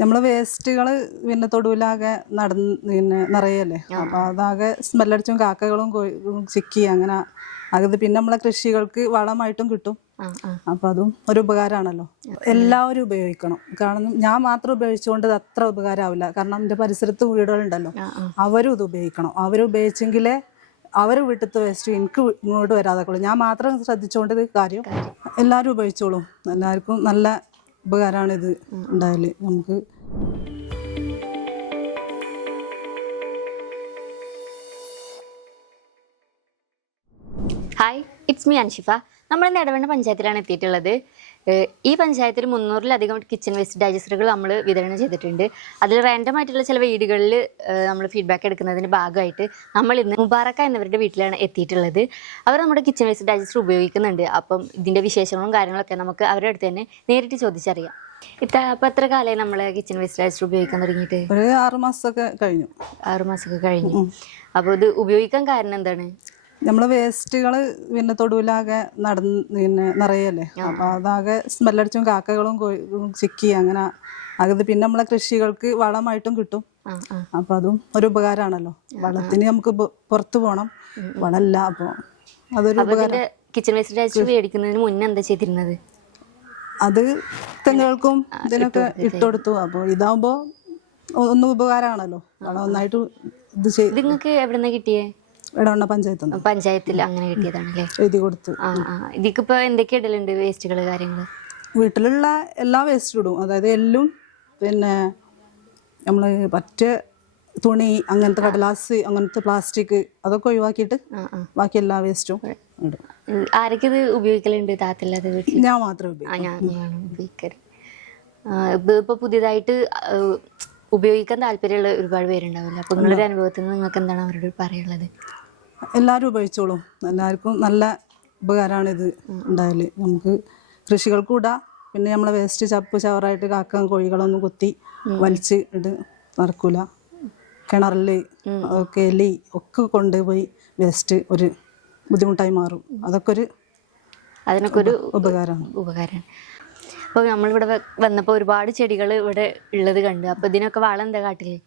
നമ്മള് വേസ്റ്റുകൾ പിന്നെ തൊടുവിലാകെ നിറയല്ലേ. അപ്പൊ അതാകെ സ്മെല്ലടിച്ചും കാക്കകളും ചിക്കി അങ്ങനെ അകത്ത് പിന്നെ നമ്മളെ കൃഷികൾക്ക് വളമായിട്ടും കിട്ടും. അപ്പൊ അതും ഒരു ഉപകാരമാണല്ലോ. എല്ലാവരും ഉപയോഗിക്കണം. കാരണം ഞാൻ മാത്രം ഉപയോഗിച്ചുകൊണ്ട് ഇത് അത്ര ഉപകാരമാവില്ല. കാരണം എന്റെ പരിസരത്ത് വീടുകളുണ്ടല്ലോ, അവരും ഇത് ഉപയോഗിക്കണം. അവരുപയോഗിച്ചെങ്കിലേ അവർ വീട്ടിലത്തെ വേസ്റ്റ് എനിക്ക് ഇങ്ങോട്ട് വരാതെ ഞാൻ മാത്രം ശ്രദ്ധിച്ചുകൊണ്ട് ഇത് കാര്യം എല്ലാവരും ഉപയോഗിച്ചോളും. എല്ലാവർക്കും നല്ല ഉപകാരമാണ് ഇത് ഉണ്ടായാല് നമുക്ക്. Hi, it's me Anshifa. നമ്മൾ നെടുവണ്ണ പഞ്ചായത്തിലാണ് എത്തിയിട്ടുള്ളത്. ഈ പഞ്ചായത്തിൽ 300-ലധികം കിച്ചൺ വേസ്റ്റ് ഡൈജസ്റ്ററുകൾ നമ്മൾ വിതരണം ചെയ്തിട്ടുണ്ട്. അതിൽ റാൻഡം ആയിട്ടുള്ള ചില വീടുകളിൽ നമ്മൾ ഫീഡ്ബാക്ക് എടുക്കുന്നതിൻ്റെ ഭാഗമായിട്ട് നമ്മൾ ഇന്ന് മുബാറക്ക എന്നവരുടെ വീട്ടിലാണ് എത്തിയിട്ടുള്ളത്. അവർ നമ്മുടെ കിച്ചൺ വേസ്റ്റ് ഡൈജസ്റ്റർ ഉപയോഗിക്കുന്നുണ്ട്. അപ്പം ഇതിൻ്റെ വിശേഷങ്ങളും കാര്യങ്ങളൊക്കെ നമുക്ക് അവരുടെ അടുത്ത് തന്നെ നേരിട്ട് ചോദിച്ചറിയാം. അപ്പം എത്ര കാലമായി നമ്മൾ കിച്ചൺ വേസ്റ്റ് ഡൈജസ്റ്റർ ഉപയോഗിക്കാൻ തുടങ്ങിയിട്ട്? ഒരു 6 മാസമൊക്കെ കഴിഞ്ഞു. 6 മാസമൊക്കെ കഴിഞ്ഞു. അപ്പോൾ ഇത് ഉപയോഗിക്കാൻ കാരണം എന്താണ്? നമ്മള് വേസ്റ്റുകൾ പിന്നെ തൊടുവിലാകെ നിറയല്ലേ. അപ്പൊ അതാകെ സ്മെല്ലടിച്ചും കാക്കകളും ചിക്കി അങ്ങനെ അകത്ത് പിന്നെ നമ്മളെ കൃഷികൾക്ക് വളമായിട്ടും കിട്ടും. അപ്പൊ അതും ഒരു ഉപകാരമാണല്ലോ. വളത്തിന് നമുക്ക് പുറത്തു പോകണം, വളമില്ല. അപ്പൊ അതൊരു ഉപകാരം. കിച്ചൺ വേസ്റ്റ് ഡൈജസ്റ്റർ മേടിക്കുന്നതിന് മുന്നേ എന്താ ചെയ്തിരുന്നത്? അത് തെങ്ങുകൾക്കും ഇതിനൊക്കെ ഇട്ടുകൊടുത്തു. അപ്പൊ ഇതാവുമ്പോ ഒന്നും ഉപകാരമാണല്ലോ. വളം ഒന്നായിട്ട് ഇത് നിങ്ങൾക്ക് എവിടെ കിട്ടിയേ? ഇടവണ്ണ പഞ്ചായത്തിൽ അങ്ങനെ കിട്ടിയതാണല്ലേ? എഴുതി കൊടുത്തു. ഇതിക്കിപ്പോ എന്തൊക്കെ ഇടലുണ്ട് വേസ്റ്റുകൾ കാര്യങ്ങള്? വീട്ടിലുള്ള എല്ലാ വേസ്റ്റും ഇടും. അതായത് എല്ലും പിന്നെ നമ്മള് മറ്റേ തുണി അങ്ങനത്തെ കടലാസ് അങ്ങനത്തെ പ്ലാസ്റ്റിക് അതൊക്കെ ഒഴിവാക്കിയിട്ട് ബാക്കി എല്ലാ വേസ്റ്റും ഇടും. ആരൊക്കെ ഇത് ഉപയോഗിക്കലുണ്ട്? താത്തല്ലാതെ വീട്ടിൽ? ഞാൻ മാത്രമേ ഉപയോഗിക്കല്. ഇപ്പൊ പുതിയതായിട്ട് ഉപയോഗിക്കാൻ താല്പര്യമുള്ള ഒരുപാട് പേരുണ്ടാവില്ല. അപ്പൊ നിങ്ങളുടെ അനുഭവത്തിൽ നിന്ന് നിങ്ങൾക്ക് എന്താണ് അവരോട് പറയാനുള്ളത്? എല്ലാവരും ഉപയോഗിച്ചോളും. എല്ലാവർക്കും നല്ല ഉപകാരമാണ് ഇത് ഉണ്ടായാല്. നമുക്ക് കൃഷികൾക്കും ഇടാം. പിന്നെ നമ്മളെ വേസ്റ്റ് ചപ്പ് ചവറായിട്ട് കാക്ക കോഴികളൊന്നും കുത്തി വലിച്ച് നടക്കൂല. കിണറില് ഒക്കെ എലി ഒക്കെ കൊണ്ടുപോയി വേസ്റ്റ് ഒരു ബുദ്ധിമുട്ടായി മാറും. അതിനൊക്കെ ഒരു ഉപകാരമാണ്. അപ്പോൾ നമ്മളിവിടെ വന്നപ്പോൾ ഒരുപാട് ചെടികൾ ഇവിടെ ഉള്ളത് കണ്ടു. അപ്പോൾ ഇതിനൊക്കെ വളം എന്താ കാട്ടില്ലേ?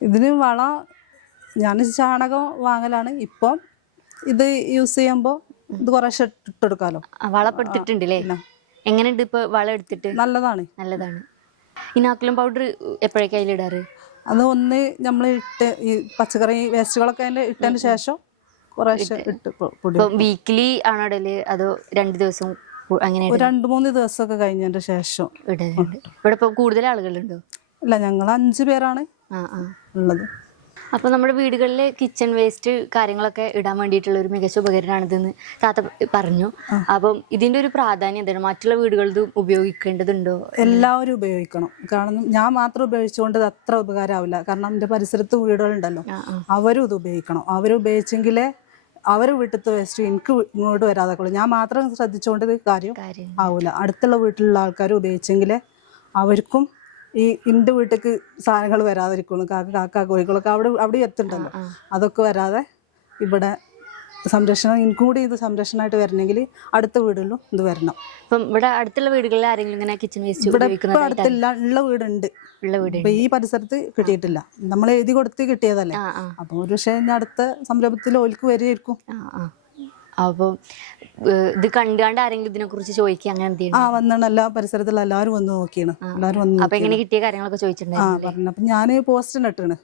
ഇതിന് വളം ഞാൻ ചാണകം വാങ്ങലാണ്. ഇപ്പം ഇത് യൂസ് ചെയ്യുമ്പോൾ ഇത് കുറേശ്ശെ ഇട്ടെടുക്കാമല്ലോ. വളപ്പെടുത്തിട്ടുണ്ടല്ലേ? എങ്ങനെയുണ്ട് ഇപ്പോൾ വളം എടുത്തിട്ട്? നല്ലതാണ്. ഇനാക്കുലം പൗഡർ എപ്പോഴേക്കും അതിലിടാറ്? അത് ഒന്ന് നമ്മൾ ഈ പച്ചക്കറി വേസ്റ്റുകളൊക്കെ അതിൽ ഇട്ടതിന് ശേഷം കുറേശ്ശെ ഇട്ട് പൊടി. വീക്കിലി ആണോ ഇടല് അതോ 2 ദിവസം അങ്ങനെ? 2-3 ദിവസമൊക്കെ കഴിഞ്ഞതിന്റെ ശേഷം. ഇവിടെ ഇപ്പൊ കൂടുതൽ ആളുകളുണ്ടോ? ഇല്ല, ഞങ്ങൾ 5 പേരാണ് ഉള്ളത്. അപ്പൊ നമ്മുടെ വീടുകളിലെ കിച്ചൺ വേസ്റ്റ് കാര്യങ്ങളൊക്കെ ഇടാൻ വേണ്ടിയിട്ടുള്ള ഒരു മികച്ച ഉപകരണമാണിതെന്ന് താത്ത പറഞ്ഞു. അപ്പം ഇതിന്റെ ഒരു പ്രാധാന്യം എന്താണ്? മറ്റുള്ള വീടുകളിൽ ഉപയോഗിക്കേണ്ടതുണ്ടോ? എല്ലാവരും ഉപയോഗിക്കണം. കാരണം ഞാൻ മാത്രം ഉപയോഗിച്ചുകൊണ്ട് ഇത് അത്ര ഉപകാരമാവില്ല. കാരണം എന്റെ പരിസരത്ത് വീടുകളുണ്ടല്ലോ, അവരും ഇത് ഉപയോഗിക്കണം. അവരുപയോഗിച്ചെങ്കിലേ അവർ വീട്ടിലത്തെ വേസ്റ്റ് എനിക്ക് ഇങ്ങോട്ട് വരാതെ ഞാൻ മാത്രം ശ്രദ്ധിച്ചുകൊണ്ട് ഇത് കാര്യം ആവൂല. അടുത്തുള്ള വീട്ടിലുള്ള ആൾക്കാർ ഉപയോഗിച്ചെങ്കിലേ അവർക്കും ഈ എൻ്റെ വീട്ടിലേക്ക് സാധനങ്ങൾ വരാതിരിക്കുള്ളൂ. കാക്ക കോഴികളൊക്കെ അവിടെ എത്തുന്നുണ്ടല്ലോ, അതൊക്കെ വരാതെ ഇവിടെ സംരക്ഷണം എനിക്കും കൂടി ഇത് സംരക്ഷണമായിട്ട് വരണമെങ്കിൽ അടുത്ത വീടുകളിലും ഇത് വരണം. ഇപ്പം ഇവിടെ അടുത്തുള്ള വീടുകളിൽ ആരെങ്കിലും ഇങ്ങനെ കിച്ചൺ വേസ്റ്റ് ഇവിടെ ഇപ്പം അടുത്തില്ല, ഉള്ള വീടുണ്ട്. ഇപ്പൊ ഈ പരിസരത്ത് കിട്ടിയിട്ടില്ല. നമ്മൾ എഴുതി കൊടുത്ത് കിട്ടിയതല്ലേ. അപ്പൊ ഒരു പക്ഷേ അടുത്ത സംരംഭത്തിൽ ഓൽക്ക് വരികയായിരിക്കും. അപ്പൊ ഇത് കണ്ടാണ്ട് ആരെങ്കിലും ഇതിനെ കുറിച്ച് ചോദിക്കുക അങ്ങനെ എന്തെങ്കിലും? വന്നാണ്. എല്ലാ പരിസരത്തുള്ള എല്ലാവരും വന്ന് നോക്കിയാണ്. എല്ലാവരും വന്ന് അപ്പൊ എങ്ങനെ കിട്ടിയ കാര്യങ്ങളൊക്കെ ചോദിച്ചിട്ടുണ്ടായിരുന്നു. പറഞ്ഞു. അപ്പൊ ഞാൻ പോസ്റ്റ് തന്നെ ഇട്ടാണ്,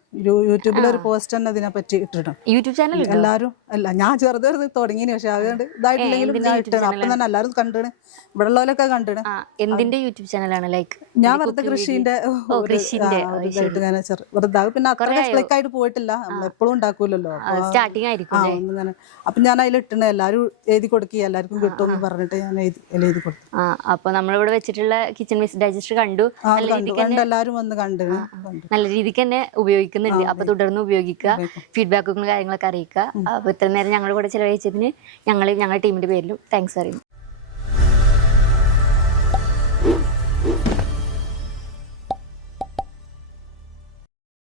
യൂട്യൂബിൽ ഒരു പോസ്റ്റ് തന്നെ ഇതിനെ പറ്റി ഇട്ടിട്ടുണ്ട്. യൂട്യൂബ് ചാനൽ എല്ലാവരും അല്ല, ഞാൻ ചെറുത് തുടങ്ങിയതിന് പക്ഷെ അതുകൊണ്ട് ഇതായിട്ടില്ലെങ്കിലും ഞാൻ ഇട്ടാണ്. അപ്പൊ തന്നെ എല്ലാവരും കണ്ടാണ്, ഇവിടെ ഉള്ളവരൊക്കെ കണ്ടാണ്. എന്തിന്റെ യൂട്യൂബ് ചാനലാണ്? ലൈക്ക് ഞാൻ വെറുതെ കൃഷിന്റെ വെറുതെ, പിന്നെ അത്ര ക്ലിക്കായിട്ട് പോയിട്ടില്ല. എപ്പോഴും ഉണ്ടാക്കൂലല്ലോ, സ്റ്റാർട്ടിങ് ആയിരിക്കും. അപ്പൊ ഞാൻ അതിലിട്ടണ എല്ലാരും എഴുതി കൊടുക്കുക, എല്ലാവർക്കും കിട്ടുമെന്ന് പറഞ്ഞിട്ട് ഞാൻ എഴുതി കൊടുത്തു. അപ്പൊ നമ്മളിവിടെ വെച്ചിട്ടുള്ള കിച്ചൺ വേസ്റ്റ് ഡൈജസ്റ്റർ കണ്ടു. എല്ലാരും വന്ന് കണ്ടു, നല്ല രീതിക്ക് തന്നെ ഉപയോഗിക്കുന്നുണ്ട്. അപ്പൊ തുടർന്ന് ഉപയോഗിക്കുക, ഫീഡ്ബാക്കും കാര്യങ്ങളൊക്കെ അറിയിക്കുക. അപ്പൊ ഇത്ര നേരം ഞങ്ങളുടെ കൂടെ ചെലവഴിച്ചതിന് ഞങ്ങളുടെ ടീമിന്റെ പേരിലും താങ്ക്സ് അറിയുന്നു.